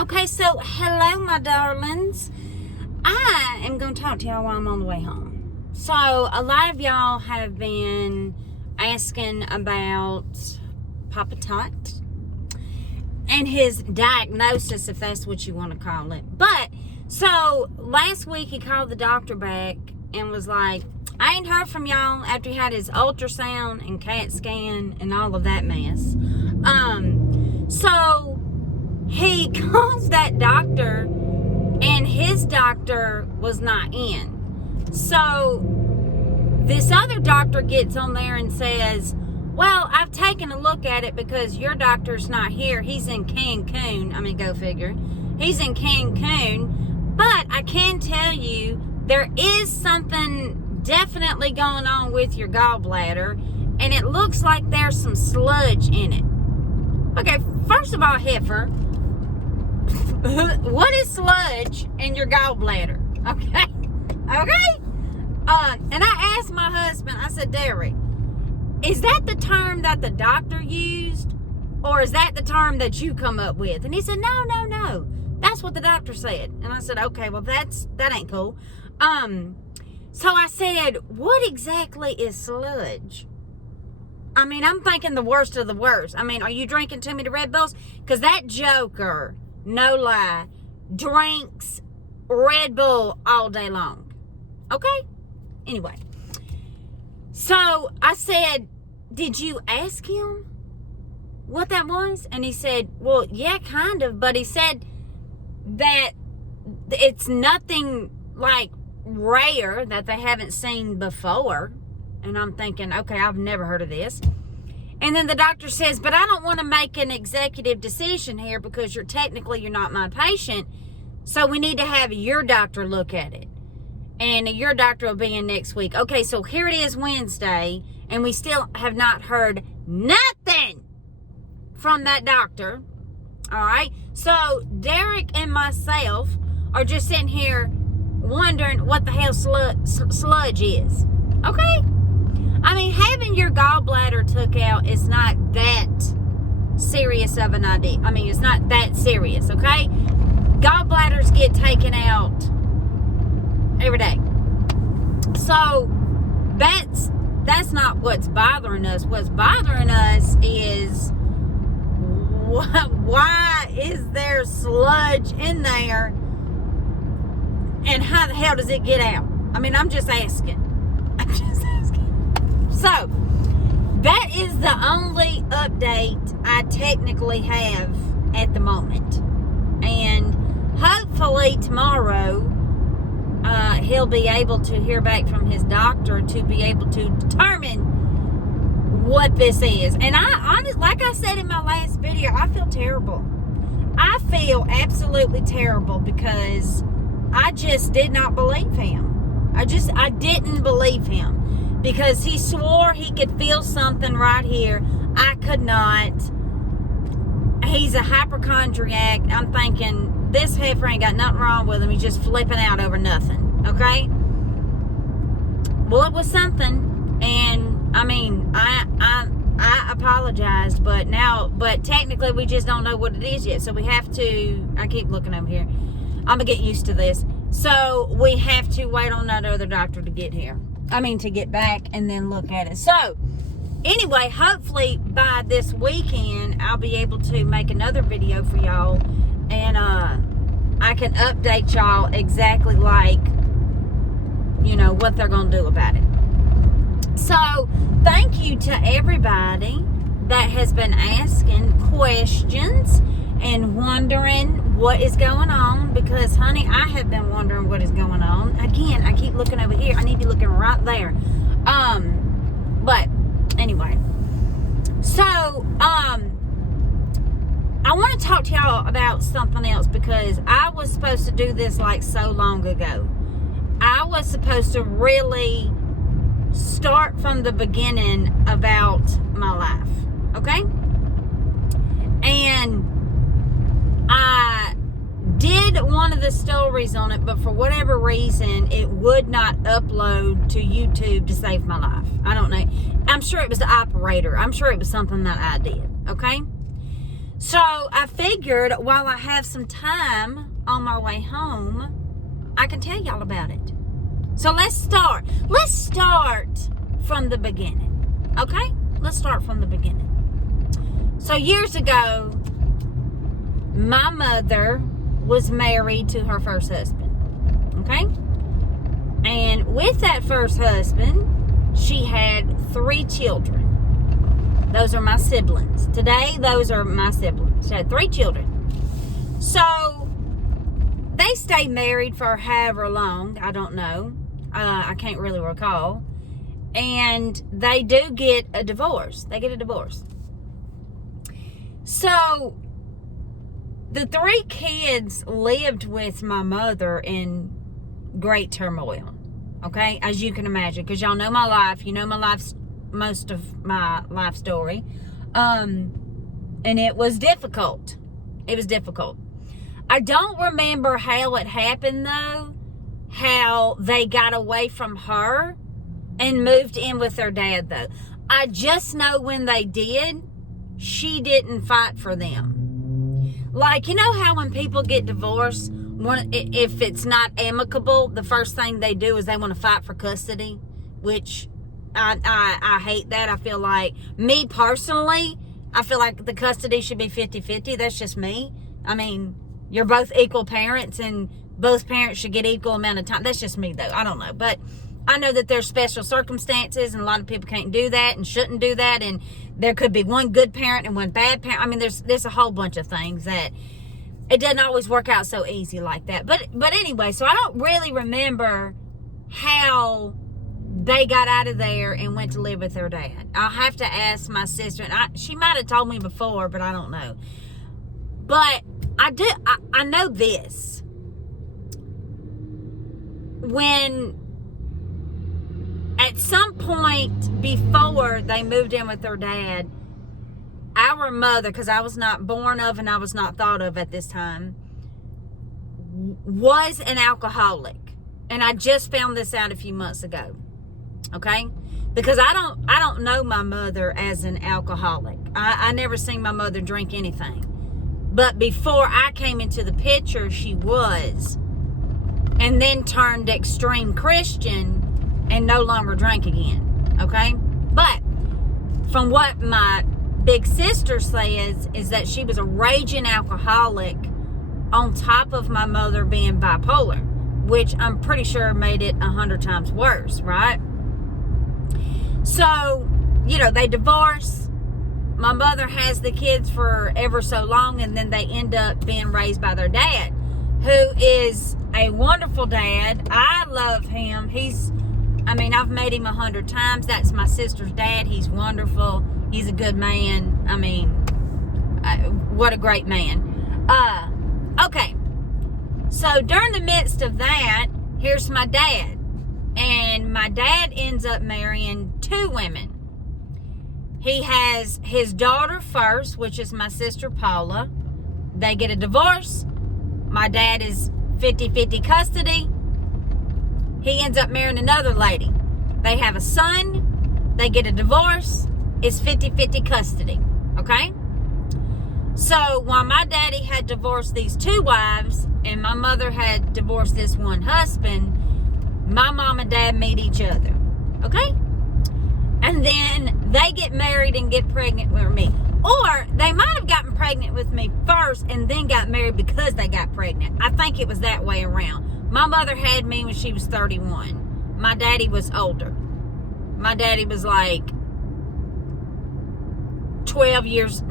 Okay, so hello, my darlings. I am going to talk to y'all while I'm on the way home. So, a lot of y'all have been asking about Papa Tot and his diagnosis, if that's what you want to call it. But, so, last week he called the doctor back and was like, I ain't heard from y'all after he had his ultrasound and CAT scan and all of that mess. So he calls that doctor and his doctor was not in. So this other doctor gets on there and says, well, I've taken a look at it because your doctor's not here. He's in Cancun. I mean, go figure. He's in Cancun. But I can tell you there is something definitely going on with your gallbladder, and it looks like there's some sludge in it. Okay, first of all, heifer, what is sludge in your gallbladder? Okay. And I asked my husband, I said, Derek, is that the term that the doctor used, or is that the term that you come up with? And he said, no, that's what the doctor said. And I said, okay, well that ain't cool. So I said, what exactly is sludge? I mean, I'm thinking the worst of the worst. I mean, are you drinking too many Red Bulls? Because that joker, no lie, drinks Red Bull all day long. Okay? Anyway. So I said, did you ask him what that was? And he said, well, yeah, kind of. But he said that it's nothing like rare that they haven't seen before. And I'm thinking, okay, I've never heard of this. And then the doctor says, but I don't want to make an executive decision here because you're not my patient. So we need to have your doctor look at it. And your doctor will be in next week. Okay, so here it is Wednesday, and we still have not heard nothing from that doctor. All right? So Derek and myself are just sitting here wondering what the hell sludge is. Okay? I mean, having your gallbladder took out is not that serious of an idea. I mean, it's not that serious, okay? Gallbladders get taken out every day. So, that's not what's bothering us. What's bothering us is why is there sludge in there, and how the hell does it get out? I mean, I'm just asking. So, that is the only update I technically have at the moment. And hopefully tomorrow, he'll be able to hear back from his doctor to be able to determine what this is. And I honestly, like I said in my last video, I feel terrible. I feel absolutely terrible because I just did not believe him. I didn't believe him. Because he swore he could feel something right here. I could not. He's a hypochondriac. I'm thinking, this heifer ain't got nothing wrong with him. He's just flipping out over nothing. Okay? Well, it was something. And, I mean, I apologized. But technically we just don't know what it is yet. So we have to, I keep looking over here. I'm going to get used to this. So we have to wait on that other doctor to get here. To get back and then look at it. So, anyway, hopefully by this weekend, I'll be able to make another video for y'all. And I can update y'all exactly like, what they're going to do about it. So, thank you to everybody that has been asking questions and wondering what is going on, because honey, I have been wondering what is going on. Again, I keep looking over here. I need to be looking right there. But anyway, so I want to talk to y'all about something else, because I was supposed to do this like so long ago. I was supposed to really start from the beginning about my life, okay? And I did one of the stories on it, but for whatever reason, it would not upload to YouTube to save my life. I don't know. I'm sure it was the operator. I'm sure it was something that I did. Okay? So I figured while I have some time on my way home, I can tell y'all about it. So let's start. Let's start from the beginning. Okay? Let's start from the beginning. So years ago, my mother was married to her first husband. Okay? And with that first husband, she had 3 children. Those are my siblings. Today, those are my siblings. She had 3 children. So, they stayed married for however long. I don't know. I can't really recall. And they do get a divorce. They get a divorce. So, the 3 kids lived with my mother in great turmoil. Okay? As you can imagine. Because y'all know my life. You know my life's most of my life story, and it was difficult. I don't remember how it happened though, how they got away from her and moved in with their dad though. I just know when they did, she didn't fight for them. Like, you know how when people get divorced, if it's not amicable, the first thing they do is they want to fight for custody, which I hate that. I feel like, me personally, I feel like the custody should be 50-50. That's just me. I mean, you're both equal parents and both parents should get equal amount of time. That's just me though. I don't know. But I know that there's special circumstances and a lot of people can't do that and shouldn't do that. And there could be one good parent and one bad parent. I mean, there's a whole bunch of things that it doesn't always work out so easy like that. But anyway, so I don't really remember how they got out of there and went to live with their dad. I'll have to ask my sister, and she might have told me before, but I don't know. But I know this. When at some point before they moved in with their dad, our mother, because I was not born of and I was not thought of at this time, was an alcoholic. And I just found this out a few months ago. Okay? Because I don't know my mother as an alcoholic. I never seen my mother drink anything. But before I came into the picture, she was. And then turned extreme Christian and no longer drank again. Okay? But from what my big sister says is that she was a raging alcoholic on top of my mother being bipolar, which I'm pretty sure made it 100 times worse, right? So, you know, they divorce. My mother has the kids for ever so long, and then they end up being raised by their dad, who is a wonderful dad. I love him. I've met him 100 times. That's my sister's dad. He's wonderful. He's a good man. What a great man. Okay. So during the midst of that, here's my dad. And my dad ends up marrying 2 women. He has his daughter first, which is my sister Paula. They get a divorce. My dad is 50-50 custody. He ends up marrying another lady. They have a son. They get a divorce. It's 50-50 custody. Okay? So while my daddy had divorced these 2 wives and my mother had divorced this one husband, my mom and dad meet each other. Okay? And then they get married and get pregnant with me. Or they might have gotten pregnant with me first and then got married because they got pregnant. I think it was that way around. My mother had me when she was 31. My daddy was older. My daddy was like 12 years.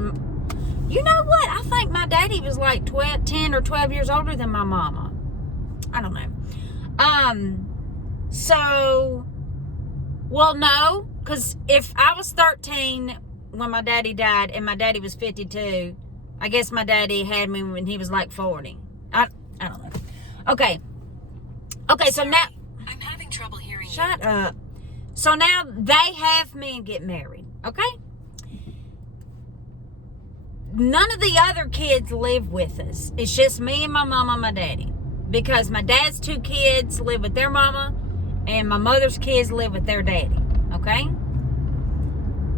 You know what? I think my daddy was like 10 or 12 years older than my mama. I don't know. Well, no. Because if I was 13 when my daddy died and my daddy was 52, I guess my daddy had me when he was like 40. I don't know. Okay, so now... I'm having trouble hearing you. Shut up. So now they have me and get married. Okay? None of the other kids live with us. It's just me and my mama and my daddy. Because my dad's 2 kids live with their mama and my mother's kids live with their daddy. Okay?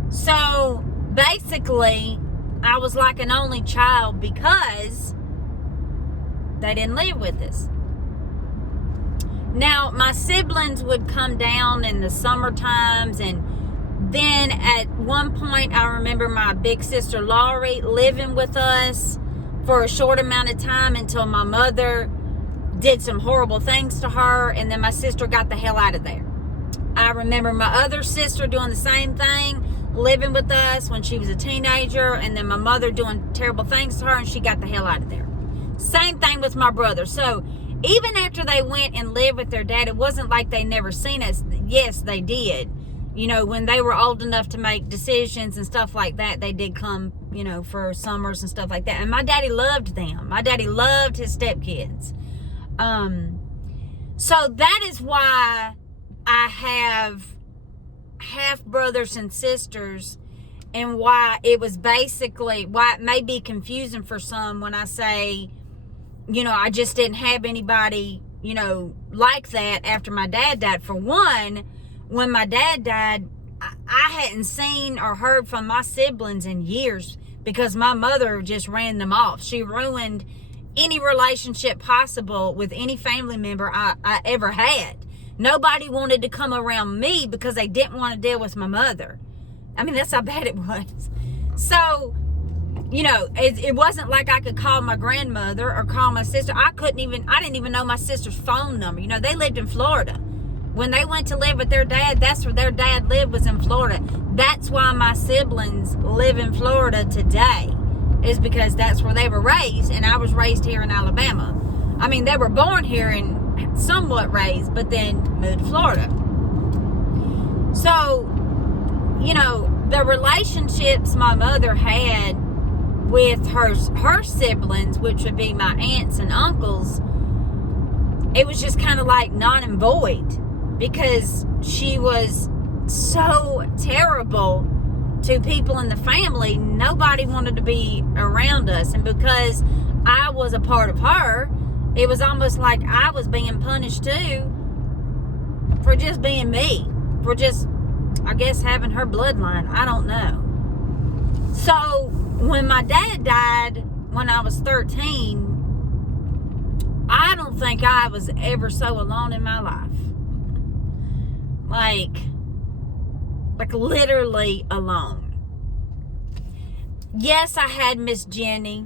So, basically, I was like an only child because they didn't live with us. Now, my siblings would come down in the summer times, and then at one point, I remember my big sister Laurie living with us for a short amount of time until my mother did some horrible things to her, and then my sister got the hell out of there. I remember my other sister doing the same thing, living with us when she was a teenager, and then my mother doing terrible things to her, and she got the hell out of there. Same thing with my brother. So even after they went and lived with their dad, it wasn't like they never seen us. Yes, they did. You know, when they were old enough to make decisions and stuff like that, they did come, you know, for summers and stuff like that. And my daddy loved them. My daddy loved his stepkids. So that is why I have half brothers and sisters, and why it was basically, why it may be confusing for some when I say, you know, I just didn't have anybody, you know, like that after my dad died. For one, when my dad died, I hadn't seen or heard from my siblings in years because my mother just ran them off. She ruined any relationship possible with any family member I ever had. Nobody wanted to come around me because they didn't want to deal with my mother. I mean, that's how bad it was. So, you know, it wasn't like I could call my grandmother or call my sister. I didn't even know my sister's phone number. You know, they lived in Florida. When they went to live with their dad, that's where their dad lived, was in Florida. That's why my siblings live in Florida today, is because that's where they were raised, and I was raised here in Alabama. I mean, they were born here and somewhat raised, but then moved to Florida. So, you know, the relationships my mother had with her siblings, which would be my aunts and uncles, it was just kind of like non and void, because she was so terrible to people in the family. Nobody wanted to be around us, and because I was a part of her, it was almost like I was being punished too for just being me, for just, I guess, having her bloodline. I don't know. So when my dad died when I was 13, I don't think I was ever so alone in my life. Like literally alone. Yes, I had Miss Jenny.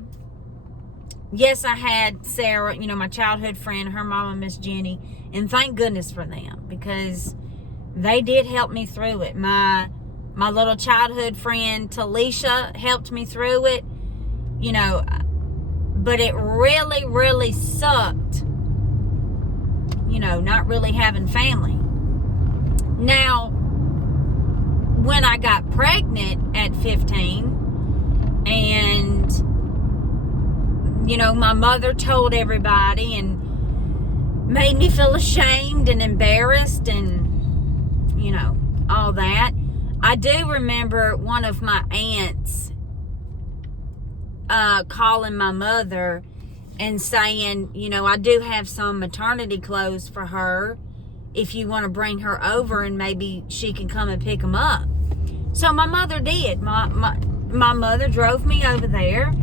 Yes, I had Sarah, you know, my childhood friend, her mama, Miss Jenny. And thank goodness for them, because they did help me through it. My little childhood friend, Talisha, helped me through it. You know, but it really, really sucked, you know, not really having family. Now, when I got pregnant at 15, and, you know, my mother told everybody and made me feel ashamed and embarrassed and, you know, all that. I do remember one of my aunts calling my mother and saying, you know, I do have some maternity clothes for her if you want to bring her over and maybe she can come and pick them up. So my mother did. My mother drove me over there,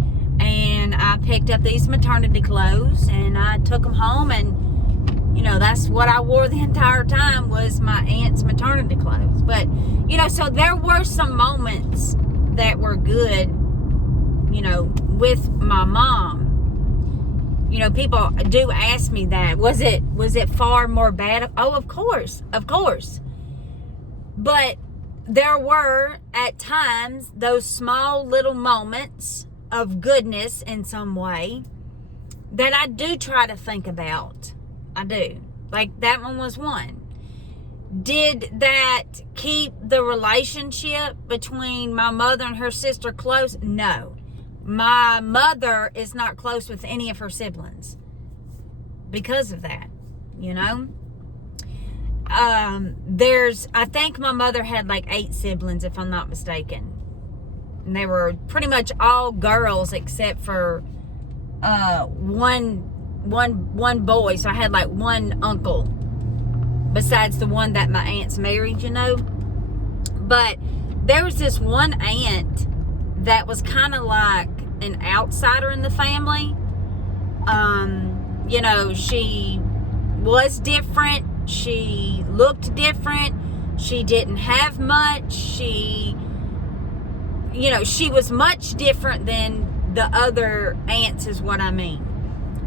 and I picked up these maternity clothes and I took them home, and, you know, that's what I wore the entire time, was my aunt's maternity clothes. But, you know, so there were some moments that were good, you know, with my mom. You know, people do ask me that. Was it far more bad? Oh, of course. But there were, at times, those small little moments of goodness in some way that I do try to think about. I do. Like, that one was one. Did that keep the relationship between my mother and her sister close? No. My mother is not close with any of her siblings because of that, you know? I think my mother had like 8 siblings, if I'm not mistaken. And they were pretty much all girls except for one boy. So I had like one uncle besides the one that my aunts married, you know. But there was this one aunt that was kind of like an outsider in the family. You know, she was different. She looked different. She didn't have much. She was much different than the other aunts is what I mean.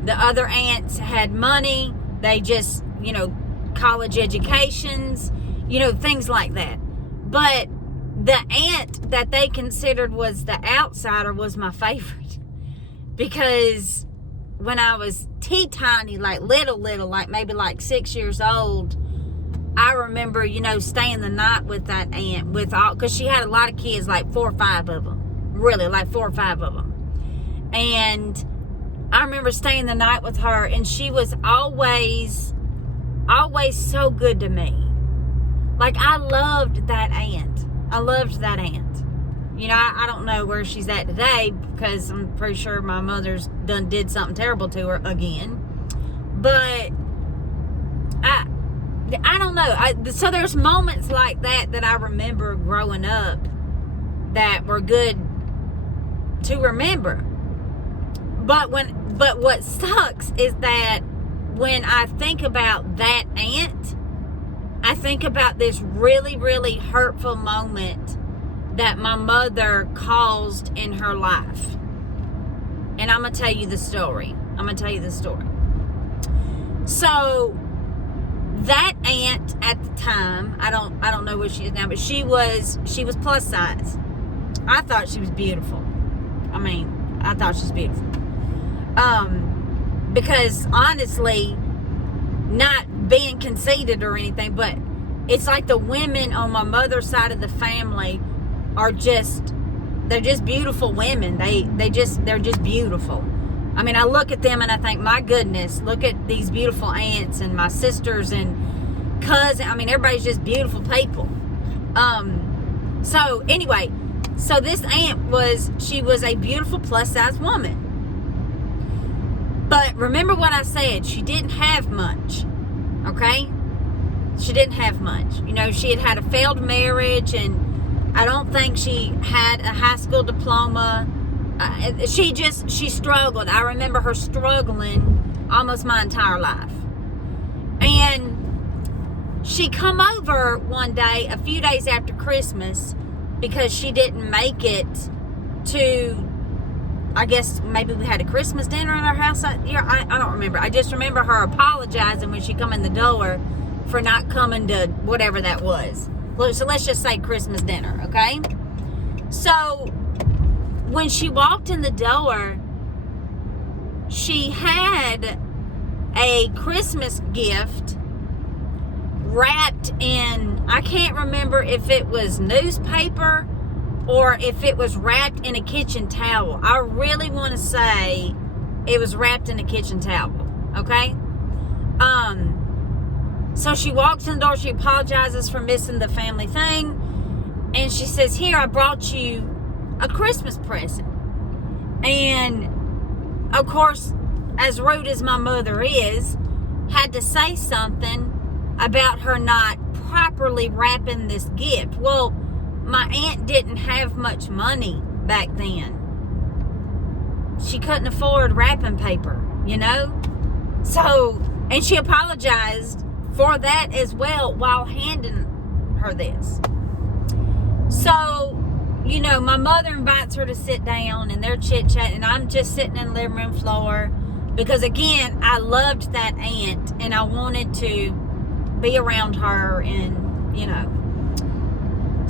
The other aunts had money. They just, college educations, things like that. But the aunt that they considered was the outsider was my favorite. Because when I was teeny, like little, like maybe like 6 years old, I remember, staying the night with that aunt because she had a lot of kids, like 4 or 5 of them. Really, like 4 or 5 of them. And I remember staying the night with her, and she was always so good to me. Like, I loved that aunt. I don't know where she's at today, because I'm pretty sure my mother's did something terrible to her again. But I don't know. So there's moments like that I remember growing up that were good to remember. But what sucks is that when I think about that aunt, I think about this really, really hurtful moment that my mother caused in her life. And I'm going to tell you the story. So that aunt at the time, I don't know where she is now, but she was plus size. I thought she was beautiful. I thought she was beautiful. Because honestly, not being conceited or anything, but it's like the women on my mother's side of the family they're just beautiful women. They're just beautiful. I look at them and I think, my goodness, look at these beautiful aunts and my sisters and cousins. Everybody's just beautiful people. So anyway, so this aunt was a beautiful plus size woman. But remember what I said, she didn't have much. Okay? She didn't have much. She had a failed marriage, and I don't think she had a high school diploma. She struggled. I remember her struggling almost my entire life. And she come over one day, a few days after Christmas, because she didn't make it to, I guess maybe we had a Christmas dinner at our house. I don't remember. I just remember her apologizing when she come in the door for not coming to whatever that was. So let's just say Christmas dinner, okay? So when she walked in the door, she had a Christmas gift wrapped in, I can't remember if it was newspaper or if it was wrapped in a kitchen towel. I really want to say it was wrapped in a kitchen towel, okay? So she walks in the door, she apologizes for missing the family thing, and she says, here, I brought you a Christmas present. And of course, as rude as my mother is, had to say something about her not properly wrapping this gift. Well, my aunt didn't have much money back then. She couldn't afford wrapping paper, So, and she apologized for that as well while handing her this. So, my mother invites her to sit down, and they're chit-chatting, and I'm just sitting in the living room floor because, again, I loved that aunt, and I wanted to be around her, and,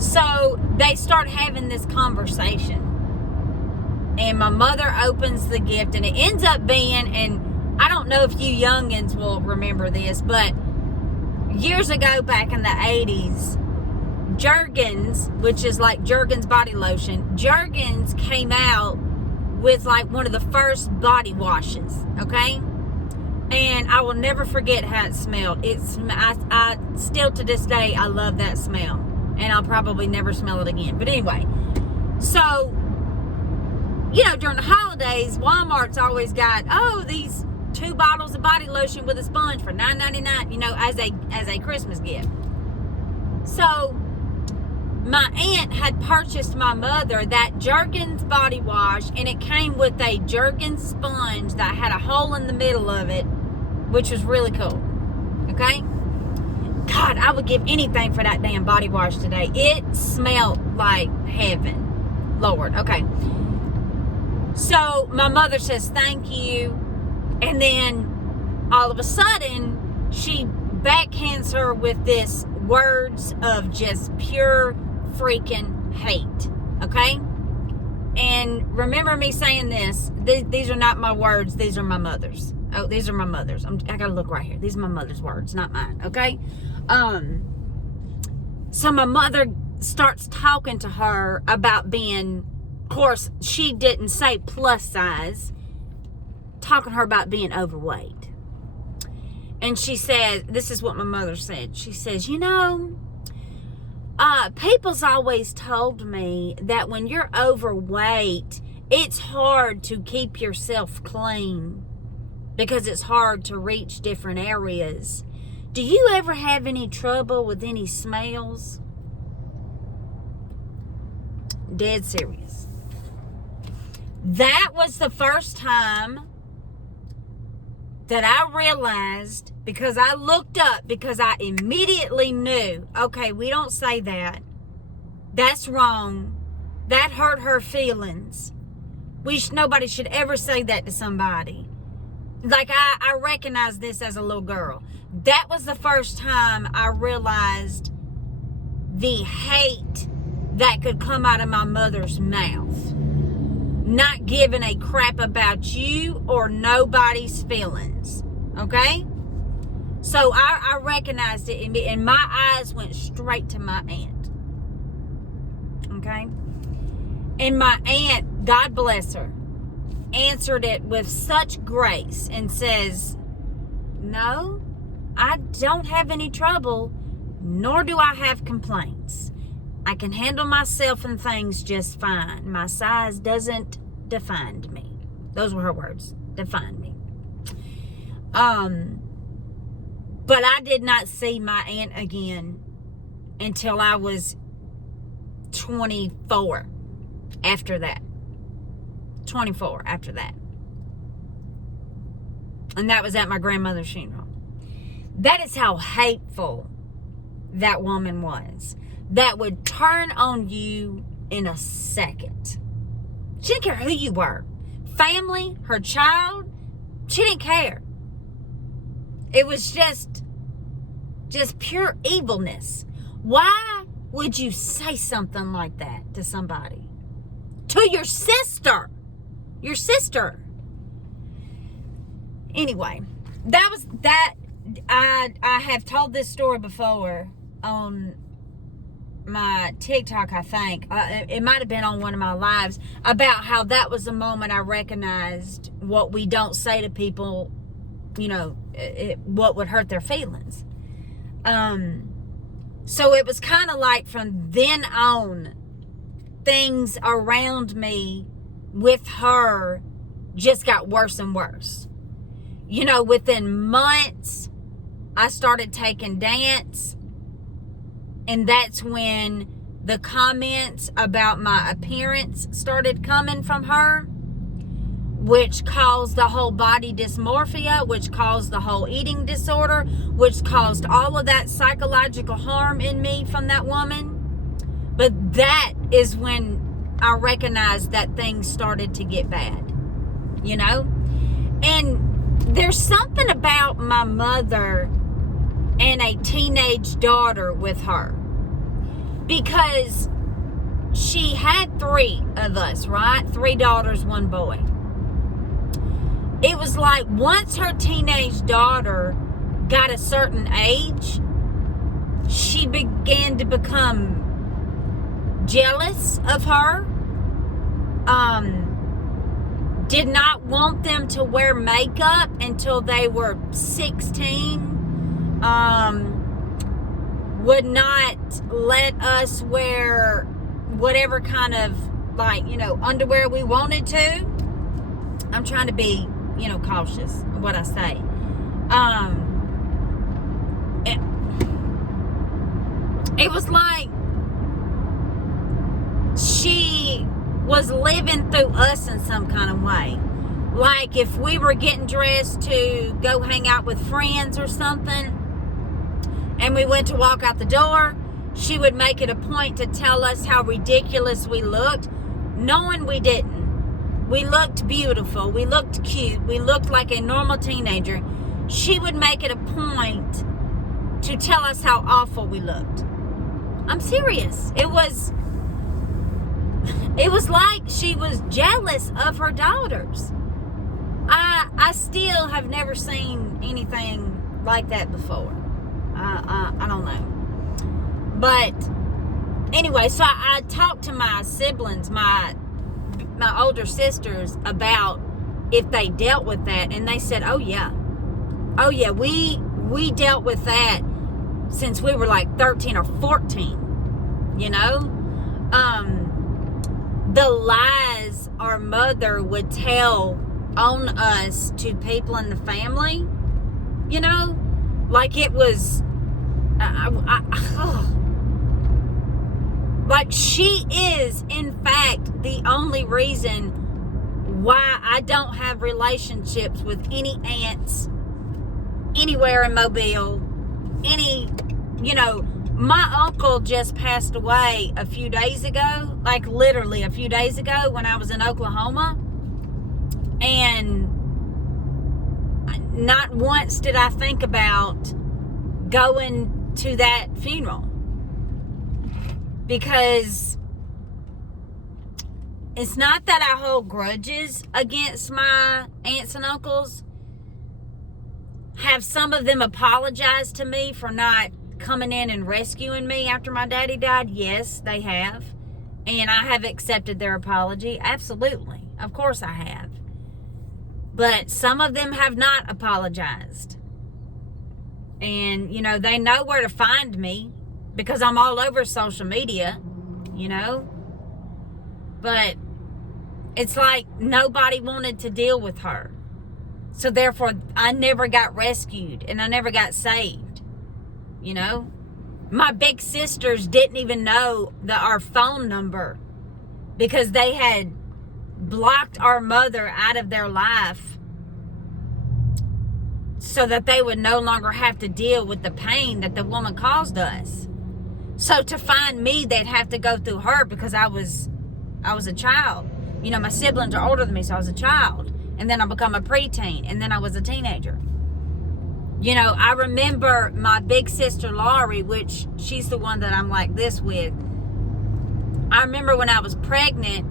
So they start having this conversation, and my mother opens the gift, and it ends up being, and I don't know if you youngins will remember this, but years ago, back in the 80s, Jergens, which is like Jergens body lotion, Jergens came out with like one of the first body washes, okay? And I will never forget how it smelled. I still to this day, I love that smell. And I'll probably never smell it again. But anyway, so, during the holidays, Walmart's always got, these 2 bottles of body lotion with a sponge for $9.99, as a Christmas gift. So my aunt had purchased my mother that Jergens body wash, and it came with a Jergens sponge that had a hole in the middle of it, which was really cool. Okay? God, I would give anything for that damn body wash today. It smelled like heaven. Lord. Okay. So my mother says thank you, and then all of a sudden she backhands her with this words of just pure freaking hate. Okay? And remember me saying this. These are not my words. These are my mother's. Oh, these are my mother's. I gotta look right here. These are my mother's words, not mine. Okay? So my mother starts talking to her about being, of course, she didn't say plus size, talking to her about being overweight. And she said, this is what my mother said. She says, people's always told me that when you're overweight, it's hard to keep yourself clean because it's hard to reach different areas. Do you ever have any trouble with any smells? Dead serious. That was the first time that I realized, because I looked up, because I immediately knew, okay, we don't say that. That's wrong. That hurt her feelings. Nobody should ever say that to somebody. Like, I recognized this as a little girl. That was the first time I realized the hate that could come out of my mother's mouth. Not giving a crap about you or nobody's feelings. Okay? So I recognized it, and my eyes went straight to my aunt. Okay? And my aunt, God bless her, answered it with such grace and says, no, I don't have any trouble, nor do I have complaints. I can handle myself and things just fine. My size doesn't define me. Those were her words. Define me. But I did not see my aunt again until I was 24 after that. 24 after that. And that was at my grandmother's funeral. That is how hateful that woman was. That would turn on you in a second. She didn't care who you were. Family, her child, she didn't care. It was just pure evilness. Why would you say something like that to somebody? To your sister. Your sister. Anyway, that was that. I have told this story before on my TikTok, I think. It might have been on one of my lives, about how that was the moment I recognized what we don't say to people, what would hurt their feelings. So it was kind of like from then on, things around me with her just got worse and worse. Within months, I started taking dance. And that's when the comments about my appearance started coming from her, which caused the whole body dysmorphia, which caused the whole eating disorder, which caused all of that psychological harm in me from that woman. But that is when I recognized that things started to get bad, And there's something about my mother and a teenage daughter with her, because she had 3 of us, right? 3 daughters, 1 boy. It was like once her teenage daughter got a certain age, she began to become jealous of her. Did not want them to wear makeup until they were 16. Would not let us wear whatever kind of, underwear we wanted to. I'm trying to be, cautious of what I say. It was like was living through us in some kind of way. Like if we were getting dressed to go hang out with friends or something, and we went to walk out the door, she would make it a point to tell us how ridiculous we looked, knowing we didn't. We looked beautiful. We looked cute. We looked like a normal teenager. She would make it a point to tell us how awful we looked. I'm serious. It was like she was jealous of her daughters. I still have never seen anything like that before. I don't know. But anyway, so I talked to my siblings, my older sisters, about if they dealt with that, and they said, oh yeah, we dealt with that since we were like 13 or 14, you know. The lies our mother would tell on us to people in the family, you know, like it was like she is in fact the only reason why I don't have relationships with any aunts anywhere in Mobile. My uncle just passed away a few days ago, like literally a few days ago when I was in Oklahoma. And not once did I think about going to that funeral, because it's not that I hold grudges against my aunts and uncles. Have some of them apologized to me for not coming in and rescuing me after my daddy died? Yes, they have. And I have accepted their apology. Absolutely. Of course I have. But some of them have not apologized. And, they know where to find me because I'm all over social media, But it's like nobody wanted to deal with her. So therefore, I never got rescued and I never got saved. My big sisters didn't even know our phone number because they had blocked our mother out of their life so that they would no longer have to deal with the pain that the woman caused us. So to find me, they'd have to go through her because I was a child. My siblings are older than me, so I was a child. And then I become a preteen, and then I was a teenager. I remember my big sister Laurie, which she's the one that I'm like this with. I remember when I was pregnant,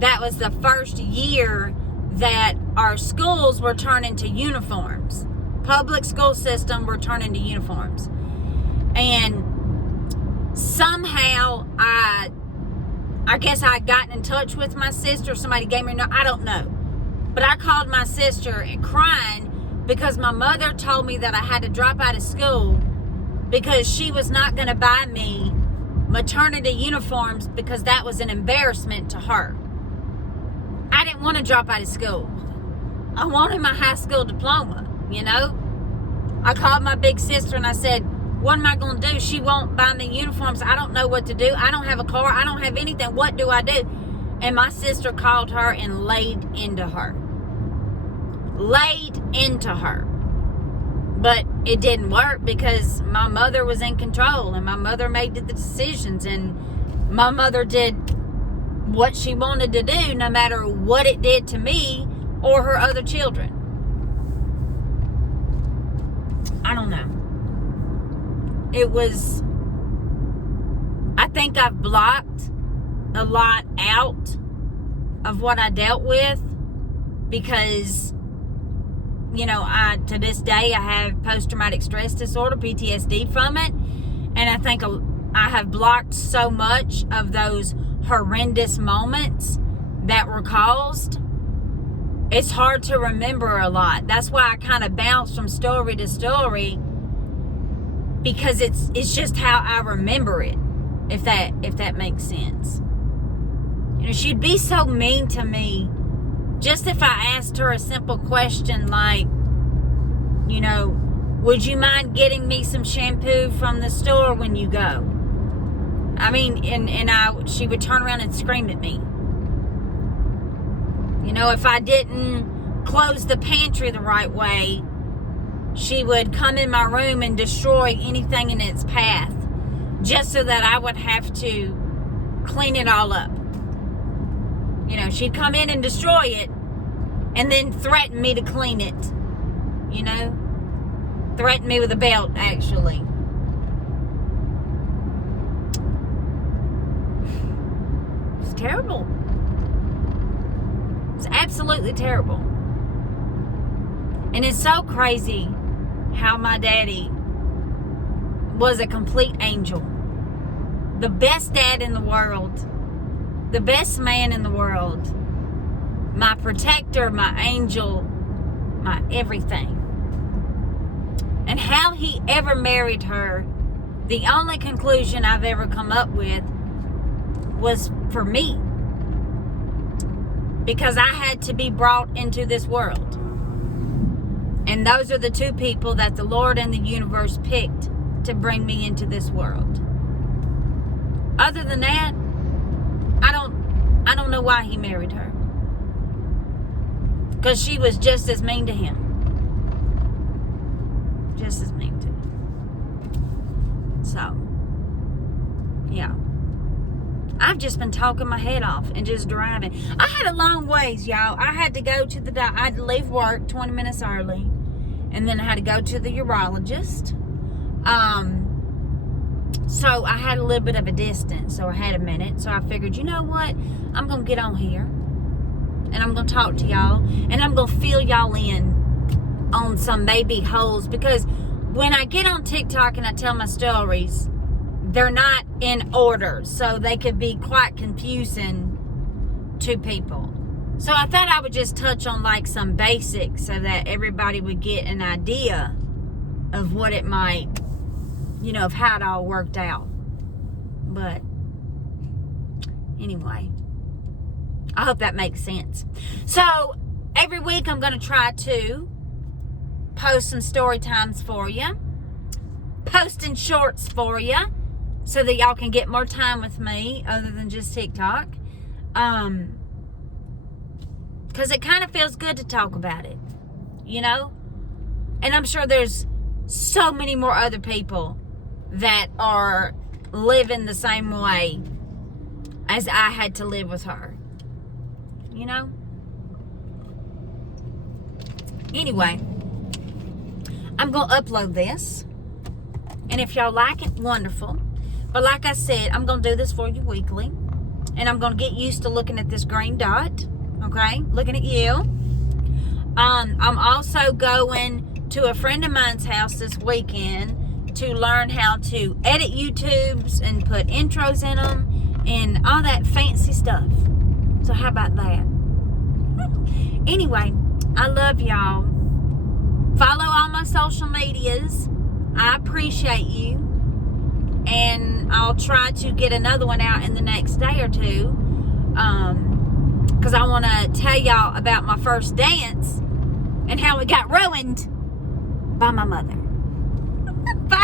that was the first year that our schools were turning to uniforms. Public school system were turning to uniforms. And somehow I guess I had gotten in touch with my sister. Somebody gave me I don't know. But I called my sister and crying because my mother told me that I had to drop out of school because she was not going to buy me maternity uniforms because that was an embarrassment to her. I didn't want to drop out of school. I wanted my high school diploma, I called my big sister and I said, what am I going to do? She won't buy me uniforms. I don't know what to do. I don't have a car. I don't have anything. What do I do? And my sister called her and laid into her. But it didn't work because my mother was in control and my mother made the decisions and my mother did what she wanted to do no matter what it did to me or her other children. I don't know. I think I've blocked a lot out of what I dealt with because, to this day I have post-traumatic stress disorder, PTSD from it. And I think I have blocked so much of those horrendous moments that were caused. It's hard to remember a lot. That's why I kind of bounce from story to story because it's just how I remember it, if that makes sense. She'd be so mean to me just if I asked her a simple question like, would you mind getting me some shampoo from the store when you go? I mean, she would turn around and scream at me. If I didn't close the pantry the right way, she would come in my room and destroy anything in its path just so that I would have to clean it all up. She'd come in and destroy it and then threaten me to clean it. Threaten me with a belt, actually. It's terrible. It's absolutely terrible. And it's so crazy how my daddy was a complete angel. The best dad in the world. The best man in the world. My protector, my angel, my everything. And how he ever married her, the only conclusion I've ever come up with was for me. Because I had to be brought into this world. And those are the two people that the Lord and the universe picked to bring me into this world. Other than that, I don't know why he married her. Because she was just as mean to him. Just as mean to him. So, yeah. I've just been talking my head off and just driving. I had a long ways, y'all. I had to go to I had to leave work 20 minutes early. And then I had to go to the urologist. So I had a little bit of a distance. So I had a minute. So I figured, you know what? I'm going to get on here. And I'm going to talk to y'all. And I'm going to fill y'all in on some maybe holes. Because when I get on TikTok and I tell my stories, they're not in order. So they could be quite confusing to people. So I thought I would just touch on like some basics so that everybody would get an idea of what it might, of how it all worked out. But anyway, I hope that makes sense. So every week I'm going to try to post some story times for you, posting shorts for you so that y'all can get more time with me other than just TikTok. Because it kind of feels good to talk about it, And I'm sure there's so many more other people that are living the same way as I had to live with her, Anyway, I'm going to upload this. And if y'all like it, wonderful. But like I said, I'm going to do this for you weekly. And I'm going to get used to looking at this green dot. Okay, looking at you. I'm also going to a friend of mine's house this weekend to learn how to edit YouTubes and put intros in them and all that fancy stuff. So how about that? Anyway, I love y'all. Follow all my social medias. I appreciate you. And I'll try to get another one out in the next day or two. Because I want to tell y'all about my first dance and how it got ruined by my mother. Bye.